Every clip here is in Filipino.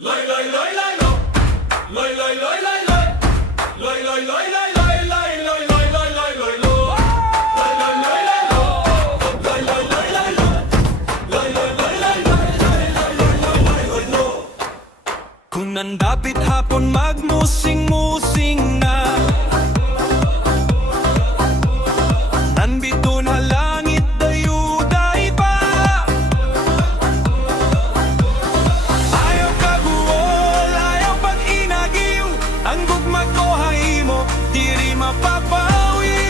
Loy loy loy loy lo. Loy loy loy loy loy. Loy loy loy loy loy loy loy loy loy loy loy lo. Loy loy loy loy lo. Loy loy loy loy lo. Loy loy loy loy loy loy loy loy loy loy lo. Kung nandapit hapon magmusing-musing na, nanbito na langit dayuday pa. Ayaw kaguol, ayaw pag-inagiw, ang gugmag ko hahimo, diri mapapawi.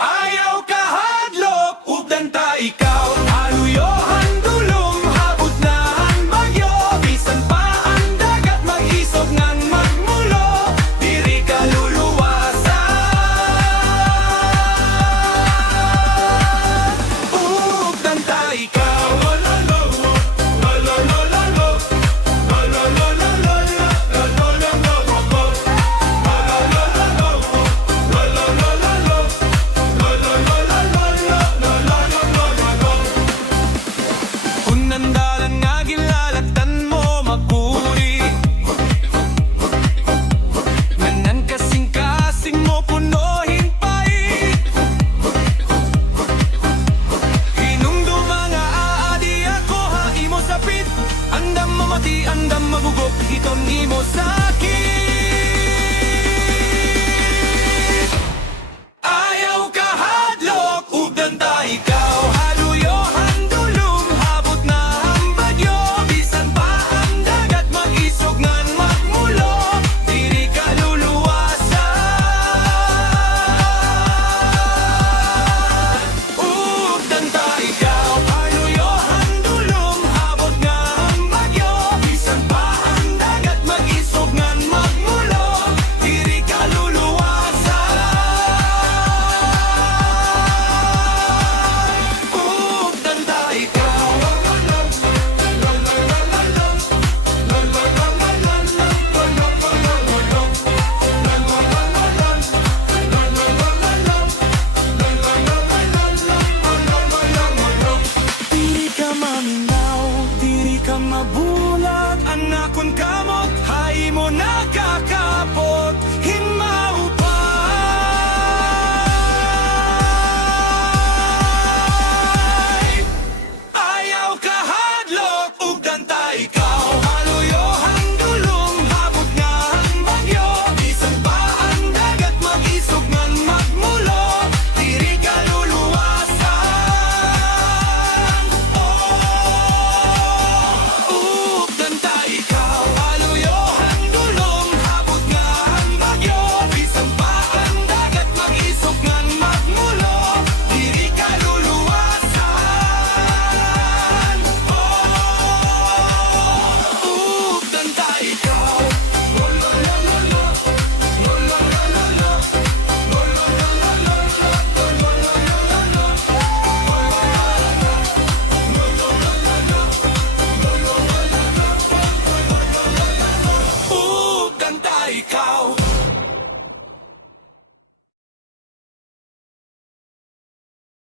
Ayaw kahadlok, ugdan ta ikaw, haluyohan dulong, habot na ang bagyo, bisan pa ang dagat mag-isog ngang magmulo, diri ka luluwasan. Ugdan ta ikaw, Loy loy lo. Loy loy loy loy lo. Loy loy loy loy loy. Loy loy loy loy lo. Loy loy loy loy lo. Loy loy loy loy lo. Loy loy loy loy loy lo. Loy loy loy loy lo. kung nandalan nga gilalatan mo makuri, manan kasing-kasing mo punuhin pait. Hinungdo mga aadi ako haimo sapit, andam mamati andam magugok hiton imo sakit. Ayaw kahadlok, ugdan ta ikaw, haluyohan dulong, habot na ang bagyo, bisan pa ang dagat mag-isog ngan magmulo, diri ka luluwasan. Ugdan ta ikaw, haluyohan dulong, habot nga ang bagyo, bisan pa ang dagat mag-isog ngan magmulo, diri ka luluwasan. Ugdan ta ikaw.